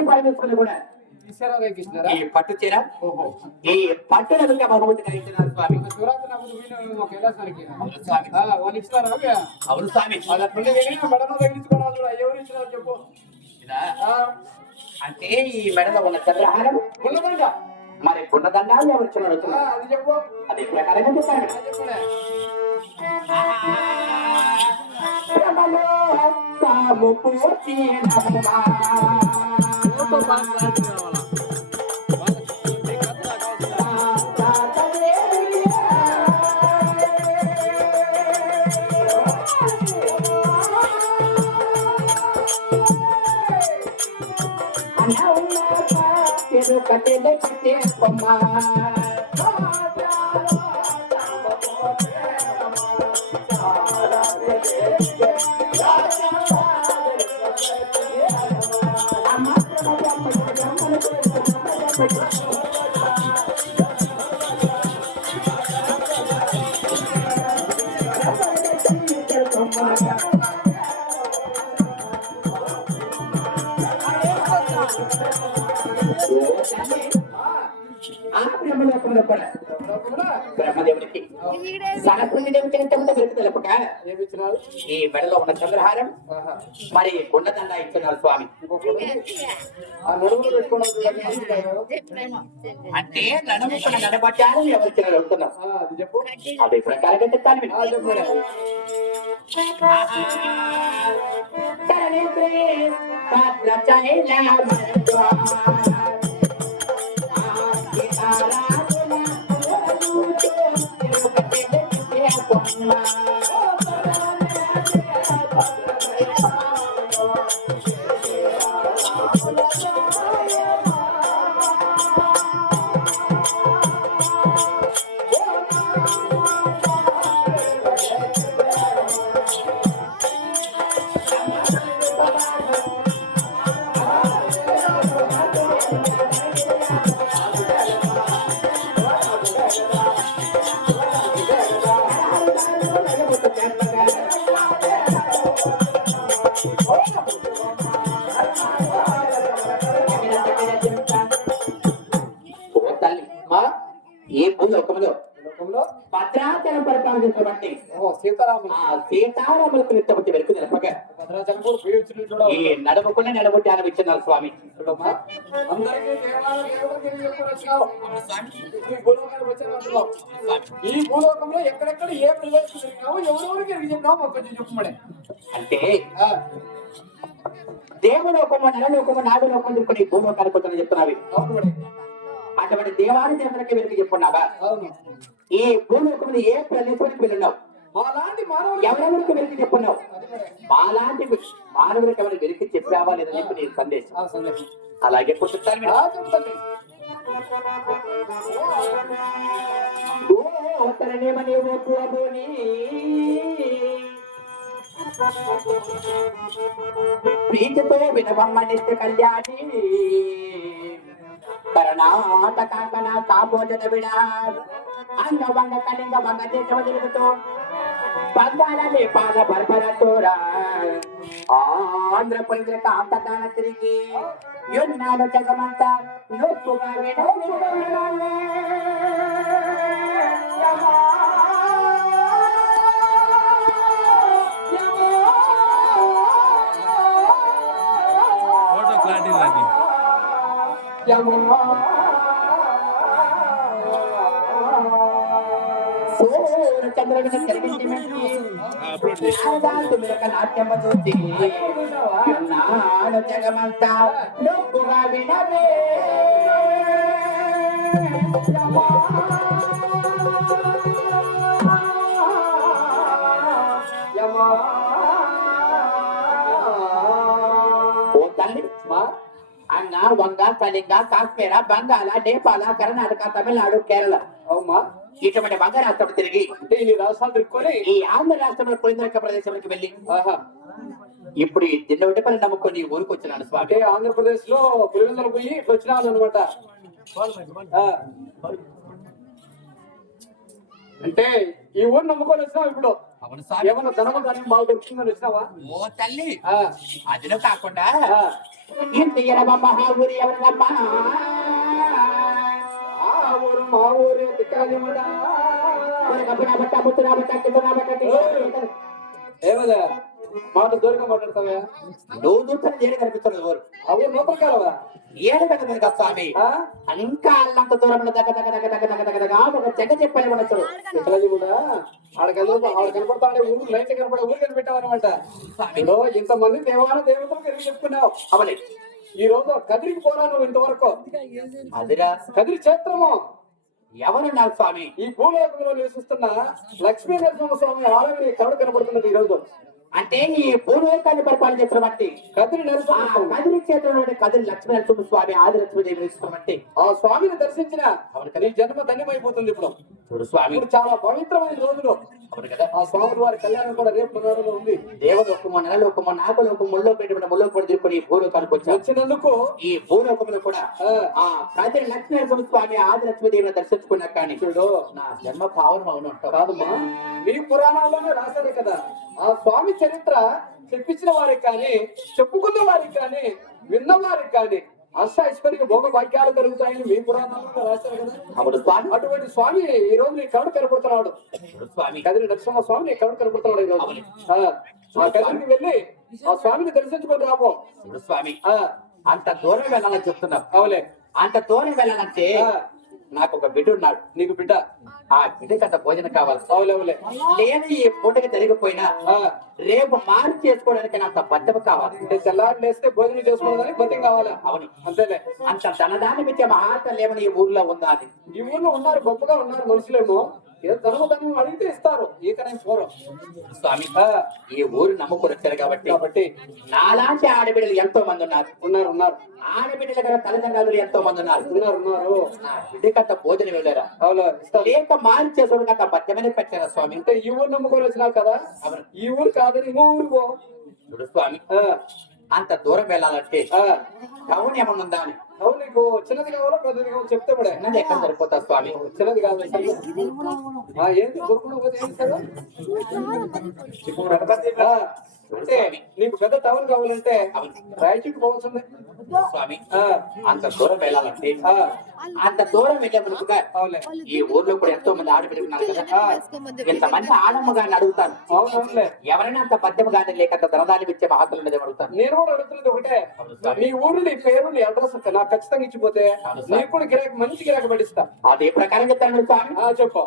పార్వతీ పరమేశ్వరులు కూడా ఈ పట్టు చీర ఈ పట్టు నదులుగా భగవంతుడు కలిగించినారు స్వామి. అవును స్వామి. అంటే ఈ మెడలో ఉన్న చంద్రహారం మరి గుండదండాలు ఎవరు ఇచ్చినారు అది చెప్పు. అది ప్రకారంగా చెప్పారు. కాము పోచి కట్టెలు కట్టే కొమ్మ బ్రహ్మదేవుడికి సరస్వతి దేవుడికి వెలుగు తెలపక ఈ మెడలో ఉన్న చంద్రహారం మరి గుండదండ ఇస్తున్నారు స్వామి. అంటే నడుముకున్న నడబడ్డారు ఎవరికి వెళ్తున్నాం అదే ప్రకారంగా చెప్తాను. ఏ భూలోకంలో భద్రాచలం పరిపాలన చేసినటువంటి సీతారాములకు నిత్తబట్టి వెనుక నిలపక ఈ నడవకుండా నిలబొట్టి ఆనవిచ్చినారు స్వామి. ఈ భూలోకంలో ఎక్కడెక్కడ ఏ ప్రదేశం జరిగినావో ఎవరెవరికి ఎరిగినావో కొంచెం చెప్పమడే. అంటే దేవలోకము నరలోకము నాగలోకం చెప్పుకుని ఈ భూలోకానికి వచ్చని చెప్తున్నావి. అటువంటి దేవాది దేవతలకి వెనుక చెప్పుకున్నావా? ఈ భూలోకములు ఏ ప్రదేశానికి వెళ్ళినావు? ఎవరెవరికి వెలికి చెప్పున్నావు? మాలాంటి మానవులకు ఎవరు వెలికి చెప్పావా లేదని చెప్పి నీ సందేశం. అలాగే పుట్టుతారు ప్రీతితో వినవమ్మనిత్య కళ్యాణి కర్ణాటకాంకన కాపోజన విడా అంగవంగ కళింగ వంగ దేశవ జరుగుతూ బంగాళ నేపాల బర్బర తోర ఆంధ్రప్రదేశ్ కాంతకాల తిరిగి యున్నాడు జగమంతా నొప్పుగా ఫోటో క్లారిటీ రాని చంద్రుడిని కలిగించి నాట్యమ్మ చూసి నాడు జగమంతా నొప్పుగా వినవే ఓ తల్లి అన్న వంగ కళింగ కాశ్మీర బంగాళ నేపాల కర్ణాటక తమిళనాడు కేరళ అవుమా ఇటువంటి బంగ రాష్ట్రం తిరిగి అంటే ఈ రాష్ట్రాలు తిరుక్కొని ఈ ఆంధ్ర రాష్ట్రంలో పోయిన ప్రదేశానికి వెళ్ళి ఇప్పుడు ఈ దిన్నవటిపల్లి నమ్ముకొని ఊరికి వచ్చినాను స్వామి. అంటే ఆంధ్రప్రదేశ్ లో పులివెందులు పోయి ఇప్పుడు వచ్చినాను అనమాట. అంటే ఈ ఊరు నమ్ముకొని వచ్చినావు ఇప్పుడు. అవును స్వామి. ఏమన్నా ధనము ధాన్యం బాగా దొరుకుతుందని వచ్చినావా? ఓ తల్లి, ఆ, అదిలో కాకుండా ఆ, ఇంత ఎనబమ్మ ఊరి ఎవరినమ్మా ఆ ఊరు మా ఊరే తిక్కరాజమ్మడా. ఏమదా మాట దూరంగా మాట్లాడతావా? నువ్వు చూస్తే ఏడు కనిపిస్తుంది ఎవరు అవి లోపల కాలవా? ఏడు కనిపిస్తుంది కదా స్వామి. ఆ, ఇంకా అల్లంత దూరంలో దగ్గ ఒక జగ చెప్పాలి మనసు తిక్కరాజమ్మడా ఆడ కనపడతాడే ఊరు లైట్ కనపడే ఊరు కనిపెట్టావన్నమాట. స్వామి. ఇప్పుడు ఇంతమంది దేవాల దేవతలు తిరిగి చెప్పుకున్నావు. అవలే ఈ రోజు కదిరికి పోరా నువ్వు ఇంతవరకు. అదిరా కదిరి క్షేత్రము ఎవరున్నారు స్వామి? ఈ భూలోకంలో నివసిస్తున్న లక్ష్మీ నరసింహ స్వామి ఆలయం కవడ కనబడుతున్నది ఈ రోజు. అంటే ఈ పూర్వకాన్ని పరిపాలన చేసిన బట్టి కదిరి నరసింహ స్వామి. కదిరి క్షేత్రంలోని కదిరి లక్ష్మీ నరసింహ స్వామి ఆది లక్ష్మీదేవి బట్టి ఆ స్వామిని దర్శించిన నీ జన్మ ధన్యమైపోతుంది. ఇప్పుడు చూడు స్వామి, ఇప్పుడు చాలా పవిత్రమైన రోజులు. అవును కదా. ఆ స్వామి వారి కళ్యాణం కూడా రేపు మనలో ఉంది. దేవలోకము నరలోకము నాగలోకము ముల్లో పెట్టుబడి ముల్లో పొడి తిరుపతి ఈ భూలోకానికి వచ్చాం. వచ్చినందుకు ఈ భూలోకములు కూడా ఆ కదిరి లక్ష్మీ నరసింహ స్వామి ఆది లక్ష్మీదేవిని దర్శించుకున్నా కానీ చూడు నా జన్మ పావనం అవును అంటావు కాదమ్మా, మీ పురాణాల్లోనే రాశారు కదా. ఆ స్వామి చరిత్ర చెప్పించిన వారికి కానీ చెప్పుకున్న వారికి కానీ విన్న వారికి కానీ అష్ట ఐశ్వర్య భోగ భాగ్యాలు కలుగుతాయని మీ పురాణాల్లో రాశారు కదా. అవును స్వామి. అటువంటి స్వామి ఈ రోజు నీ కరుణ కనపడుతున్నాడు. చూడు స్వామి, కదిరి నరసింహ స్వామి నీ కరుణ కనపడుతున్నాడు ఈ రోజు. ఆ కదిరికి వెళ్ళి ఆ స్వామిని దర్శించుకొని రాబో. చూడు స్వామి, ఆ, అంత దూరం వెళ్ళాలని చెప్తున్నావు. అవులే. అంత దూరం వెళ్ళాలంటే ఆ, నాకు ఒక బిడ్డ ఉన్నాడు. నీకు బిడ్డ. ఆ బిడ్డకి అంత భోజనం కావాలి. అవులేవులే. లేదు ఈ పూటకి జరిగిపోయినా ఆ, రేపు మార్పు చేసుకోవడానికి అంత బద్దం కావాలి. అంటే తెల్లారి లేస్తే భోజనం చేసుకోవడానికి బతికి కావాలా? అవును. అంతేలే. అంత ధనదానం ఇచ్చే మహాతల్లేమని ఈ ఊర్లో ఉందా అది? ఈ ఊర్లో ఉన్నారు, గొప్పగా ఉన్నారు మనుషులేమో. ఏదో ధనము అడిగితే ఇస్తారు. ఈతనే పోరం. స్వామి, ఈ ఊరు నమ్ముకొని వచ్చారు కాబట్టి నాలాంటి ఆడబిడ్డలు ఎంతో మంది ఉన్నారు. ఉన్నారు. ఆడబిడ్డల కదా తల్లిదండ్రులు ఎంతో మంది ఉన్నారు. ఉన్నారు. నా బిడ్డకంత భోజనం వెళ్ళారా? అవునా, ఇస్తారు. లేక మార్పు చేసుకోవడానికి అంత బద్దమని పెట్టారా స్వామి? అంటే ఈ ఊరు నమ్ముకొని వచ్చినావు కదా. అవును. ఈ ఊరు కాదని ఇంకో ఊరు పో. చూడు స్వామి, అంత దూరం వెళ్ళాలంటే టౌన్ ఏమన్నా ఉందా అని. అవును, నీకు చిన్నది కావాలో పెద్దది కావాలో చెప్తే కూడా చిన్నది ఎక్కడ సరిపోతా స్వామి? చిన్నది కావాలి. ఏంటి దొరకడం పోతే ఏంటి కదా? అంటే నీకు పెద్ద టౌన్ కావాలంటే రాయచూటి పోవాల్సిందే స్వామి. అంత దూరం వెళ్ళాలంటే అంత దూరం వెళ్ళే అవులే. ఈ ఊర్లో కూడా ఎంతో మంది ఆడబిడ్డలు ఉన్నారు కదా. ఇంతమంది ఆడమ్మ గారిని అడుగుతాను. అవునవునులే. ఎవరైనా అంత పద్యం గాని లేక అంత ధనదాన్ని ఇచ్చే మహాత్ములు ఉండేది అడుగుతాను. నేను కూడా అడుగుతున్నది ఒకటే, నీ ఊరు నీ పేరు నీ అడ్రస్ నాకు ఖచ్చితంగా ఇచ్చిపోతే నీకు కూడా గిరాకీ మంచి గిరాకీ పడిస్తా. అదే ప్రకారం చెప్తాను స్వామి. చెప్పు.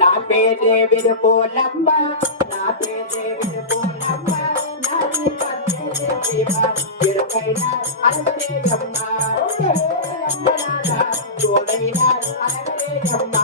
నా పేరే విరుకోలమ్మ, నా పేరే విరుకోలమ్మ, ఎరుకైన అనగరేయమ్మ, చూడైన అనగరేయమ్మ.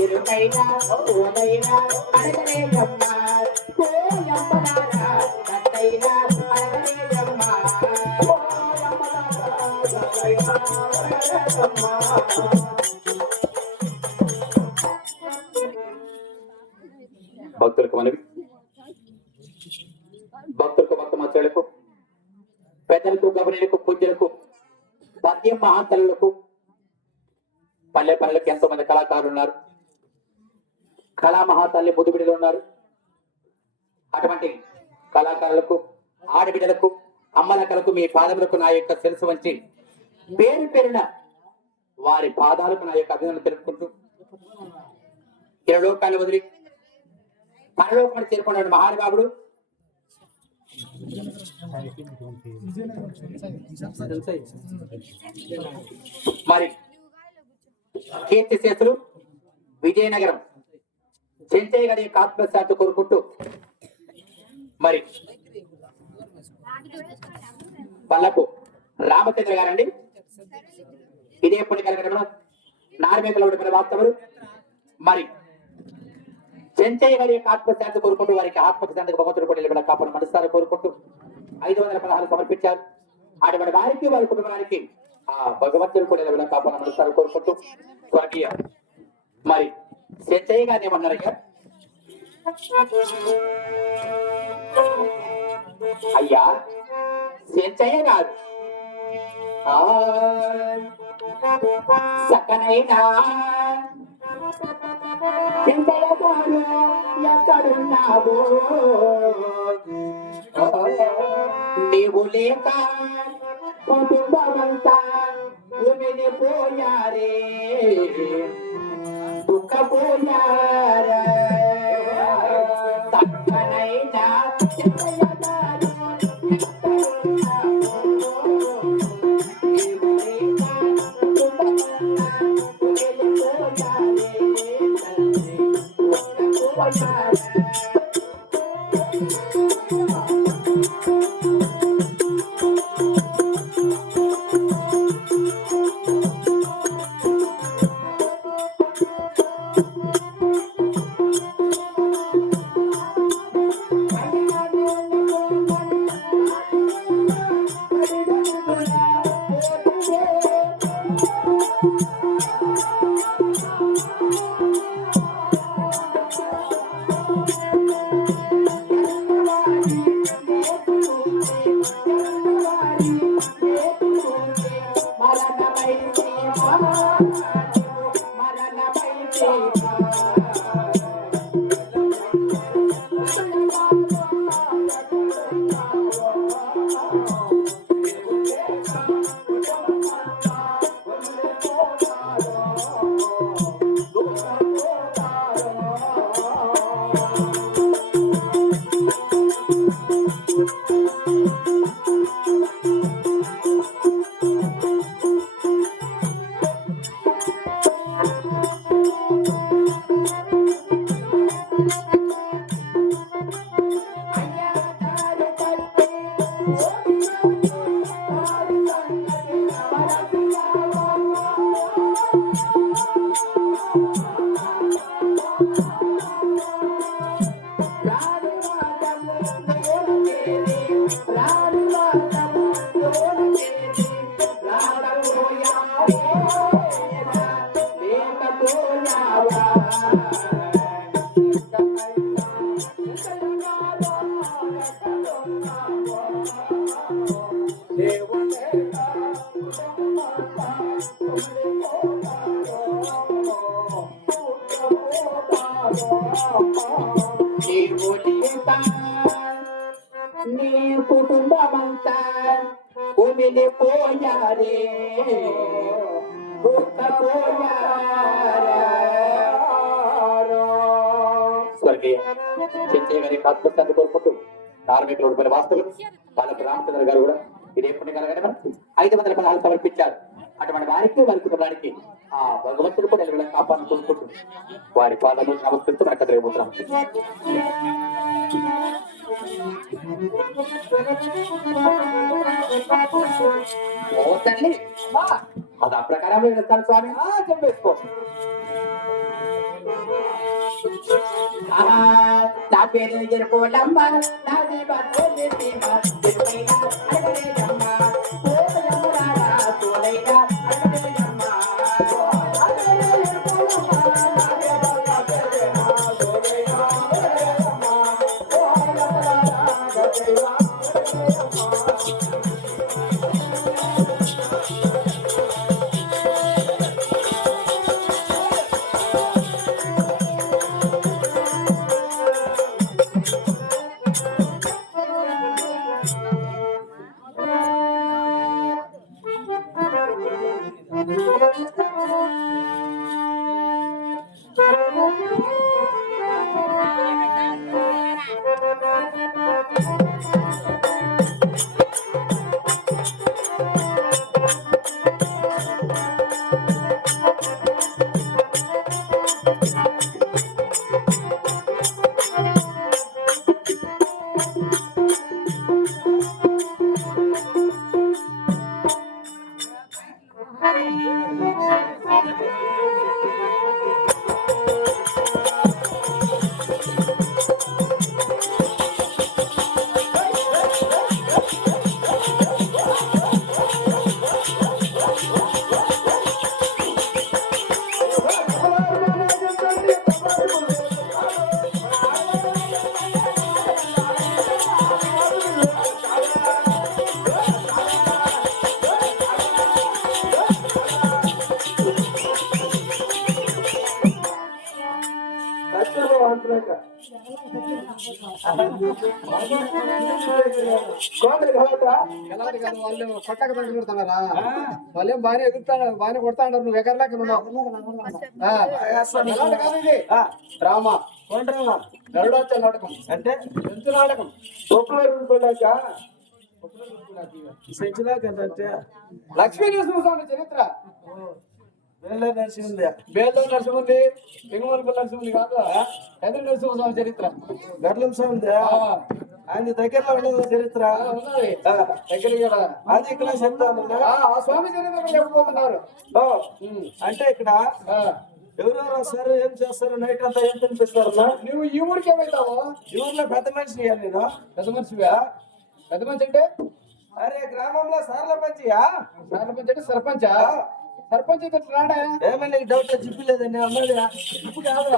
ఇరుకైనా ఓదైనా అడగలేదమ్మ, కోయమ్మలారా కట్టైనా అడగలేదమ్మ. భక్తులకు మనవి, భక్తులకు భక్త మత్స్యులకు పెద్దలకు గమనిలకు పూజ్యులకు పద్యం మహాతలకు పల్లె పనులకు ఎంతో మంది కళాకారులు ఉన్నారు. కళా మహాతల్లి ముద్దుబిడ్డలు ఉన్నారు. అటువంటి కళాకారులకు ఆడబిడ్డలకు అమ్మలకలకు మీ పాదములకు నా యొక్క శిరస్సు వంచి పేరు పేరున వారి పాదాలకు నా యొక్క అభినందన తెలుపుకుంటూ ఇరలోకాన్ని వదిలి పరలోకాన్ని చేరుకున్నాడు మహానుభావుడు మరి కీర్తి శేషులు విజయనగరం చెంచయ్య గారి యొక్క ఆత్మశాంతి కోరుకుంటూ మరి పల్లకు రామచంద్ర గారండి ఇదే ఎప్పుడు కలగడం నార్మేకలో వాస్తవులు మరి చెంచయ్య గారి యొక్క ఆత్మశాంతి కోరుకుంటూ వారికి ఆత్మశాంతికి భగవంతుడు కూడా నిలబడ కాపాడు మనసారి కోరుకుంటూ 516 సమర్పించారు. అటువంటి వారికి వారి కుటుంబానికి ఆ భగవంతుడు కూడా నిలబడ కాపాడు మనసారి కోరుకుంటూ స్వర్గీయ మరి చెంచయ్య గారిని ఏమన్నారయ్యా? అయ్యా చెంచయ్య గారు సకనైనా చెంచయ్య గారు ఎక్కడున్నావు? నీవు లేక కుటుంబమంతా ఉమిని పోయారే దుఃఖపోయారా. సకనైనా చెంచయ్య గారు నీ కుటుంబమంతా ఉమిలి పోయారే స్వర్గీయ చెంచయ్య గారి ఆత్మశాంతి కోరుకుంటూ కార్మికుల రూపాయల వాస్తవులు వాళ్ళకి రామచంద్ర గారు కూడా ఇది ఎప్పుడు కలగడం 516 సమర్పించారు. అటువంటి వారికి వారి కుటుంబానికి ఆ భగవంతుడు కూడా నిలబడ కాపాడు కోరుకుంటూ వారి పాదము నమస్కరిస్తూ మనకు ఎదురబోతున్నాం. ఓ తల్లి అది ఆ ప్రకారం వెళ్తాను స్వామి చెప్పేసుకో. నా పేరు జరుపులమ్మ నాది బతులు సీమ జరుపైనా అడగలేదమ్మ పోయమ్మ తోలైనా అడగలేదమ్మ కోటలు కావట్రా ఎలాంటి కాదు వాళ్ళు పట్టక తగ్గుతున్నారా వాళ్ళేం బాగానే ఎగురుతాడు బాగానే కొడతా ఉంటారు నువ్వు ఎగరలేక ఉన్నావు ఎలాంటి కాదు ఇది డ్రామా గరుడాచ నాటకం అంటే జంతు నాటకం లక్ష్మీ నరసింహస్వామి చరిత్ర నరసింహ బేల్లో నరసింహుంది లింగమూరుపల్లి నరసింహుంది కాదు ఎదురు నరసింహస్వామి చరిత్ర గర్లం సౌండ్ ఆయన దగ్గరలో ఉండదు చరిత్ర ఉన్నది దగ్గర కూడా అది ఇక్కడ చెప్తాను ఆ స్వామి చరిత్ర చెప్పబోతున్నారు అంటే ఇక్కడ ఎవరెవరు వస్తారు ఏం చేస్తారు నైట్ అంతా ఏం తినిపిస్తారు నువ్వు ఈ ఊరికి ఏమైతావు ఈ ఊర్లో పెద్ద మనిషిని నేను పెద్ద మనిషివా పెద్ద మనిషి అంటే అరే గ్రామంలో సార్ల పంచియా సర్పంచ్ అంటే సర్పంచా సర్పంచ్ అయితే ఇట్లా రాడా ఏమన్నా నీకు డౌట్ చెప్పలేదండి అన్నది ఇప్పుడు కాదు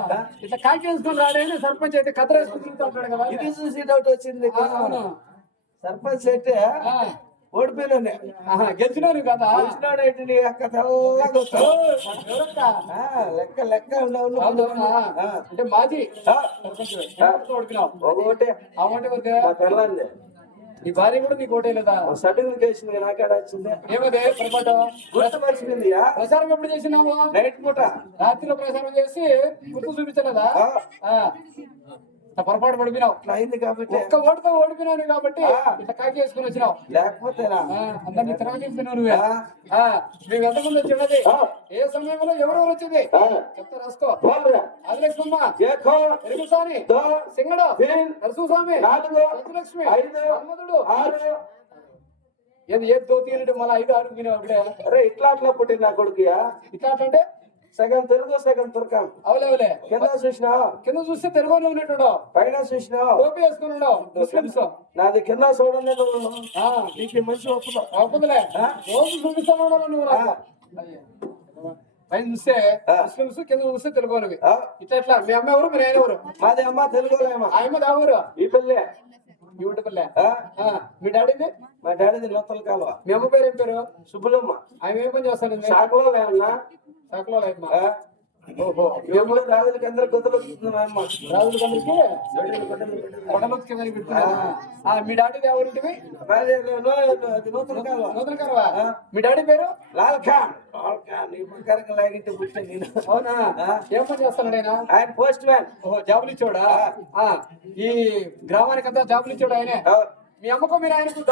ఇట్లా కాకి వేసుకొని రాడే సర్పంచ్ అయితే కథ వేసుకుని తిరుగుతూ ఉంటాడు కదా ఇది చూసి డౌట్ వచ్చింది అవును సర్పంచ్ అయితే ఓడిపోయినా గెలిచినారు కదా తెలిసినాడేంటి నీ అక్క తెల్లగా వస్తావు. లెక్క లెక్క ఉండవు అవునవునా? అంటే మాజీ సర్పంచ్ ఓడిపోయినావు ఒకటే ఆ ఓటే వరకే నా పిల్లంది నీ భార్య కూడా నీకు ఓటే లేదా సర్టిఫికేషన్ నాకాడ వచ్చింది ఏమదే పొరపాటు గుర్తుపరిచింది ప్రసారం ఎప్పుడు చేసినావు నైట్ పూట రాత్రిలో ప్రసారం చేసి గుర్తు చూపించలేదా పొరపాటు పడిపోయినావు అట్లా అయింది కాబట్టి ఒక్క ఓటుతో ఓడిపోయినావు కాబట్టి ఇట్లా కాకి వేసుకుని వచ్చినావు లేకపోతేనా అందరినీ తిరగతిస్తున్నావు నువ్వే మేము ఎంతమంది వచ్చినది ఏ సమయంలో ఎవరెవరు వచ్చింది చెప్తా రాసుకో ఆదిలక్ష్మమ్మ ఎరుగుస్వామి సింగడు నరసింహస్వామి లక్ష్మి హనుమంతుడు ఏది ఏది తోతీనంటే మళ్ళీ 5 6 వినావు అప్పుడే అరే ఇట్లా అట్లా పుట్టిన నా కొడుకుయా ఇట్లా అంటే సగం తెలుగు సగం తురకం అవులేవులే కింద చూసినావు కింద చూస్తే తెలుగులో ఉన్నట్టు పైన చూసినావు టోపీ వేసుకుని ఉండవు ముస్లిమ్స్ నాది కింద చూడండి నీకు మంచి ఒప్పుకో ఒప్పుదలే రోజు చూపిస్తాను నువ్వు నాకు పైన చూస్తే ముస్లిమ్స్ కింద చూస్తే తెలుగు వాళ్ళవి ఇట్లా ఎట్లా మీ అమ్మ ఎవరు మీరు ఆయన ఎవరు మాది అమ్మ తెలుగులేమా ఆయమ్మ దావరు ఈ పిల్లే ఈ ఊటపల్లె మీ డాడీది మా డాడీది లోపల కాలువ మీ అమ్మ పేరు ఏం పేరు సుబ్బులమ్మ ఆయన ఏం పని చేస్తాను షాకులో లేమన్నా సాకులో లేదమ్మా ఓహో మేము రాజులకి అందరు గొంతులు వస్తున్నామమ్మ రాజులకందరికి కొండలొత్తి కింద పెడుతున్నా మీ డాడీది ఎవరింటివి నూతన కాలువ నూతన కరవా మీ డాడీ పేరు లాల్ ఖాన్ నీ ప్రకారంగా లాగింటే పుట్టిన నేను అవునా ఏం పని చేస్తాడు ఆయన పోస్ట్ మ్యాన్ ఓహో జాబులు ఇచ్చాడా ఈ గ్రామానికి అంతా జాబులు ఇచ్చాడు ఆయనే మీ అమ్మకు మీరు ఆయనకు